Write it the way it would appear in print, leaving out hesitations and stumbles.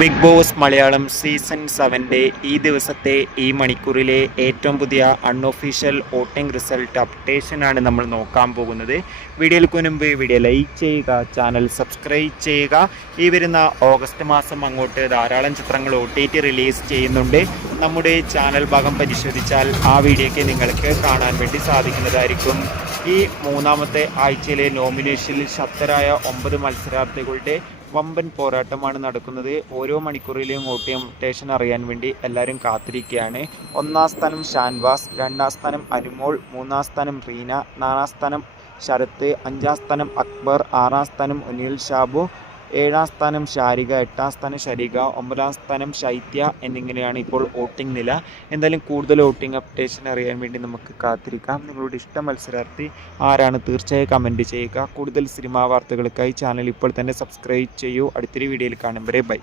Big boss Malayalam season 7 ഈ ദിവസത്തെ ഈ മണിക്കൂറിലെ ഏറ്റവും പുതിയ അൺഒഫീഷ്യൽ വോട്ടിംഗ് റിസൾട്ട് അപ്ഡേഷനാണ് നമ്മൾ നോക്കാൻ പോകുന്നത്. വീഡിയോയ്ക്ക് മുൻപ് വീഡിയോ ലൈക്ക് ചെയ്യുക, ചാനൽ സബ്സ്ക്രൈബ് ചെയ്യുക. ഈ വരുന്ന ഓഗസ്റ്റ് മാസം അങ്ങോട്ട് ധാരാളം ചിത്രങ്ങൾ OTT റിലീസ് ചെയ്യുന്നുണ്ട്. നമ്മുടെ ചാനൽ ഭാഗം പരിശോധിച്ചാൽ ആ വീഡിയോയ്ക്ക് നിങ്ങൾക്ക് കാണാൻ വേണ്ടി സാധിക്കുന്നതായിരിക്കും. ഈ മൂന്നാമത്തെ ആഴ്ചയിലെ നോമിനേഷനിൽ ശക്തരായ 9 മത്സരാർത്ഥികളുടെ വമ്പൻ പോരാട്ടമാണ് നടക്കുന്നത്. ഓരോ മണിക്കൂറിലെയും വോട്ടിംഗ് അറിയാൻ വേണ്ടി എല്ലാവരും കാത്തിരിക്കുകയാണ്. 1-ാം സ്ഥാനം ഷാൻവാസ്, 2-ാം സ്ഥാനം അനുമോൾ, 3-ാം സ്ഥാനം റീന, 4-ാം സ്ഥാനം ശരത്ത്, 5-ാം സ്ഥാനം അക്ബർ, 6-ാം സ്ഥാനം ഒനിൽ ഷാബു, 7-ാം സ്ഥാനം ഷാരിക, 8-ാം സ്ഥാനം ഷരിക, 9-ാം സ്ഥാനം ശൈത്യ എന്നിങ്ങനെയാണ് ഇപ്പോൾ വോട്ടിംഗ് നില. എന്തായാലും കൂടുതൽ വോട്ടിംഗ് അപ്ഡേഷൻ അറിയാൻ വേണ്ടി നമുക്ക് കാത്തിരിക്കാം. നിങ്ങളുടെ ഇഷ്ട മത്സരാർത്ഥി ആരാണ് തീർച്ചയായും കമൻറ്റ് ചെയ്യുക. കൂടുതൽ സിനിമാ വാർത്തകൾക്കായി ചാനൽ ഇപ്പോൾ തന്നെ സബ്സ്ക്രൈബ് ചെയ്യൂ. അടുത്തൊരു വീഡിയോയിൽ കാണും വരെ ബൈ.